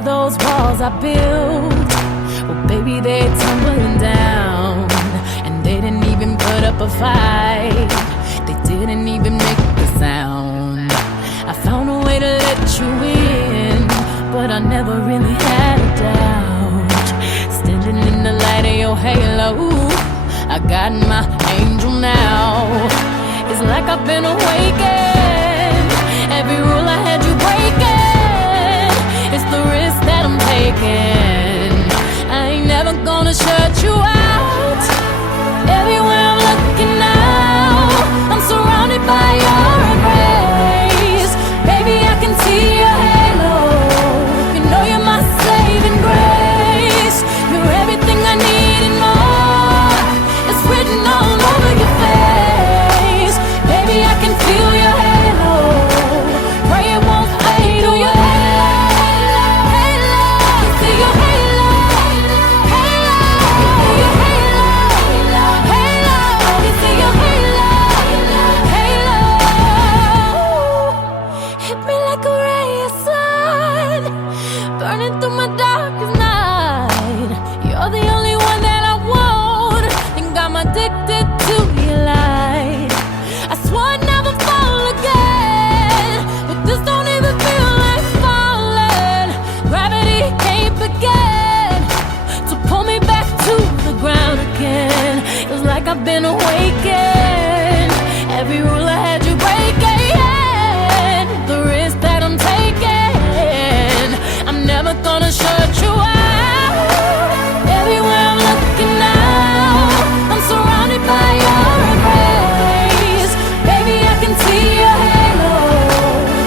for those walls I built. Well, baby, they're tumbling down, and they didn't even put up a fight. They didn't even make a sound. I found a way to let you in, but I never really had a doubt. Standing in the light of your halo, I got my angel now. It's like I've been awakened. Every rule I had you breaking. It's the risk that I'm taking. I ain't never gonna shut you out. Everywhere I'm looking now, I'm surrounded by your embrace. Baby, I can see your halo. You know you're my saving grace. You're everything I need and more. It's written all over your face. Baby, I can feel your halo. Pray it won't fade. Oh, your halo, halo. See your halo, halo. Your halo, halo. You see your halo, halo. Hit me like a ray of sun, burning through my darkest night. You're the only one that I want, think I'm addicted to your light. I swore I'd never fall again, but this don't even feel like falling. Gravity can't begin to pull me back to the ground again. It's like I've been awakened. Every rule I had you breaking. The risk that I'm taking, I'm never gonna shut you out. Everywhere I'm looking now, I'm surrounded by your embrace. Baby, I can see your halo.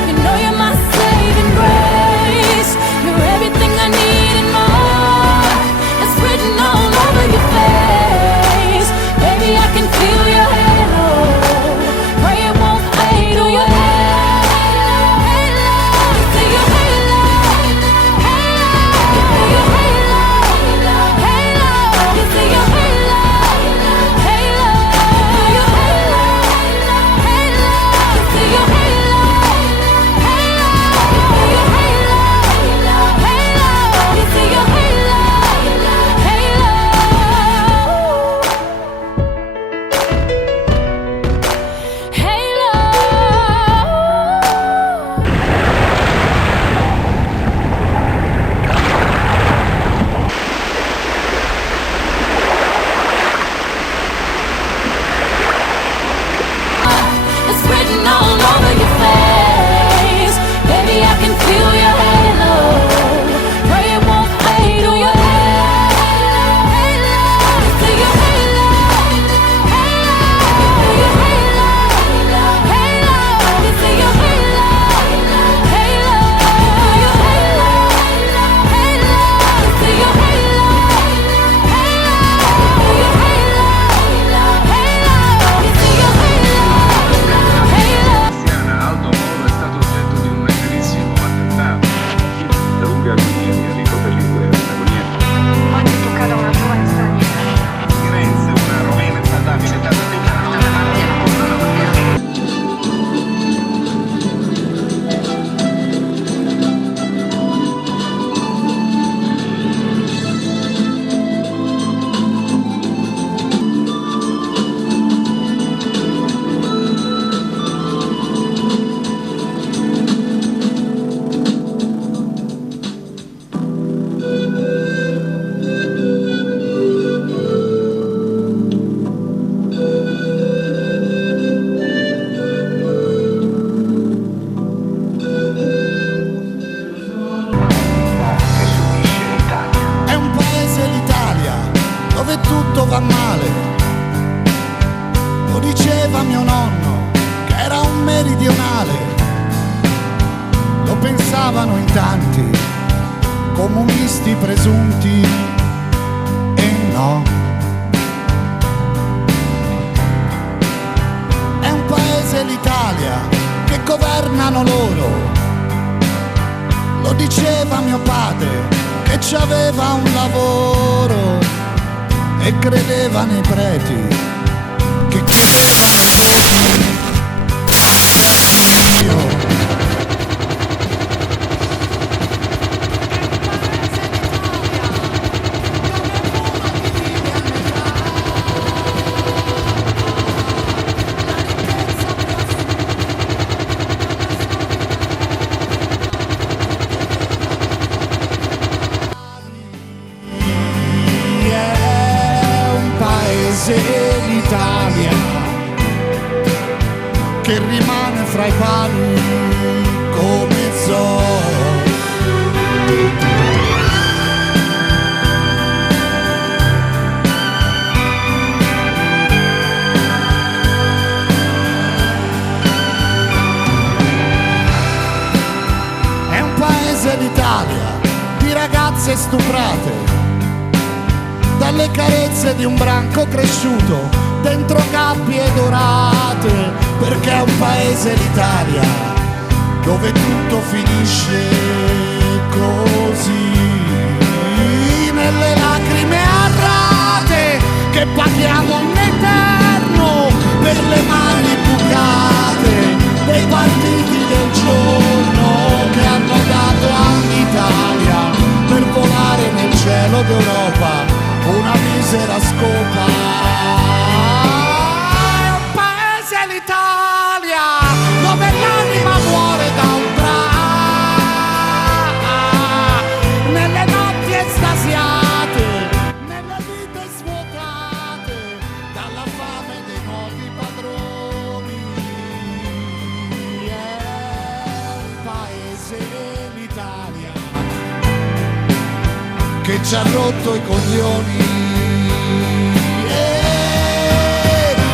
You know you're my saving grace. You're everything I need and more. It's written all over your face. Baby, I can feel your halo. Pray it won't fade. Oh, your halo, halo. See your halo, halo. Your halo, halo. You see your halo, halo. Your halo, halo. See your halo, halo. Your halo, halo. You see your halo, halo. It's written all over your face. Baby, I can feel your halo. Pray it won't fade. Oh, your halo, halo. See your halo, halo. Your halo, halo. You see your halo, halo. Your halo, halo. See your halo, halo. Your halo, halo. You see your halo, halo. Aldo Moro è stato oggetto di un bellissimo attentato. Da lunga agonia di Enrico Berlinguer, un'agonia. Oggi è toccata una giovane straniera. Firenze, una rovina installabile da Davanti alla porta della barriera. che subisce l'Italia. È un paese l'Italia dove tutto va male. Lo diceva mio nonno che era un meridionale. Lo pensavano in tanti, comunisti presunti e no. È un paese l'Italia che governano loro. Lo diceva mio padre che c'aveva un lavoro e credeva nei preti che chiedevano i voti verso Dio. l'Italia che rimane fra i pali come il zoo. È un paese l'Italia di ragazze stuprate dalle carezze di un branco cresciuto dentro gabbie dorate, perché è un paese l'Italia dove tutto finisce così, nelle lacrime a rate che paghiamo in eterno per le mani bucate dei partiti del giorno che hanno dato all'Italia per volare nel cielo d'Europa una misera scopa. È un paese l'Italia dove l'anima muore da un bra, nelle notti estasiate, nelle vite svuotate dalla fame dei nuovi padroni. È un paese l'Italia che ci ha rotto i coglioni,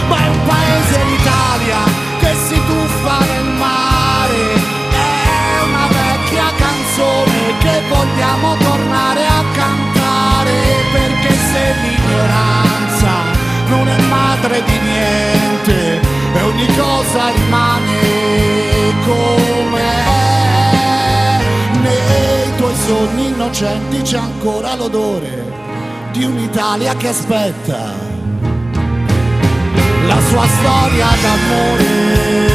ma è un paese l'Italia che si tuffa nel mare, è una vecchia canzone che vogliamo tornare a cantare, perché se l'ignoranza non è madre di niente e ogni cosa rimane com'è, nei tuoi sogni innocenti c'è ancora l'odore di un'Italia che aspetta la sua storia d'amore.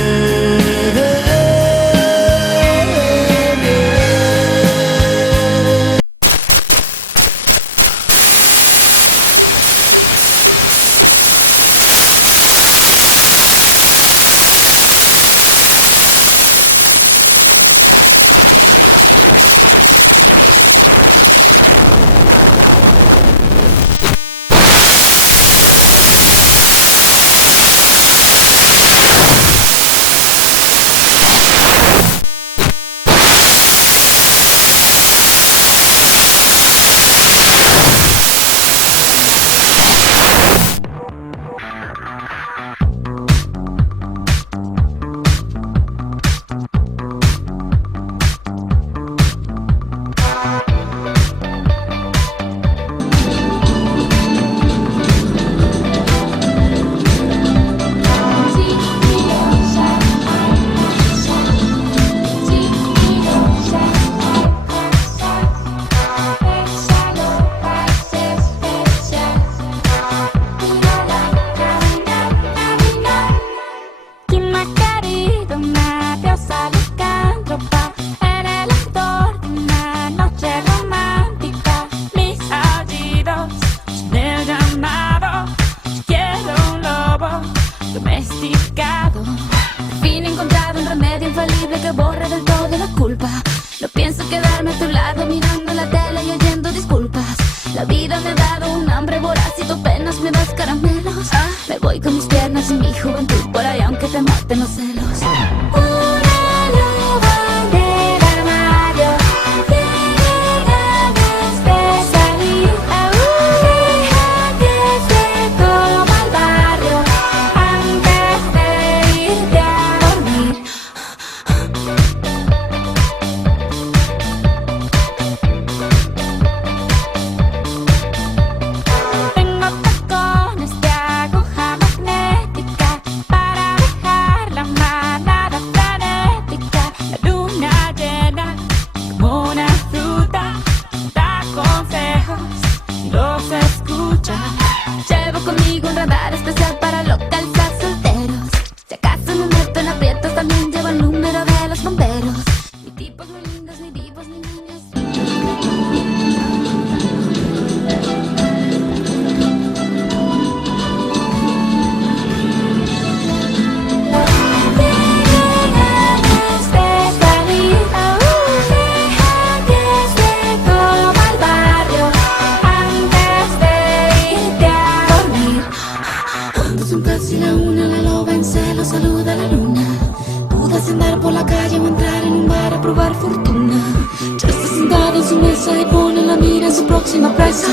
su próxima presa,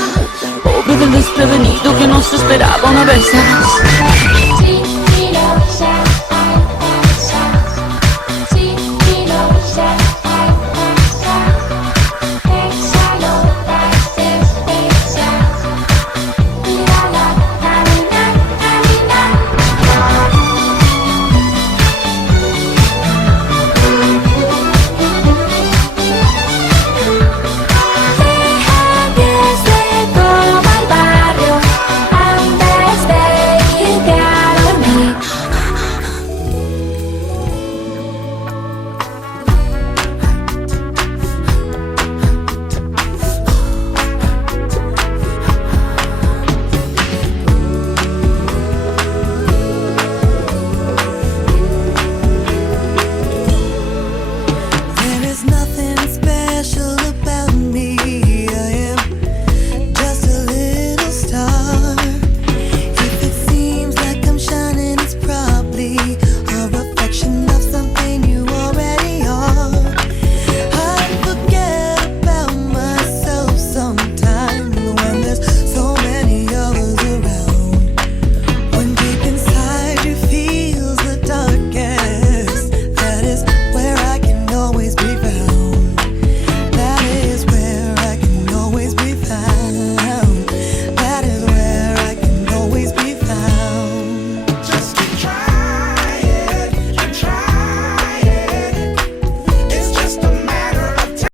pobre del desprevenido que no se esperaba una vez.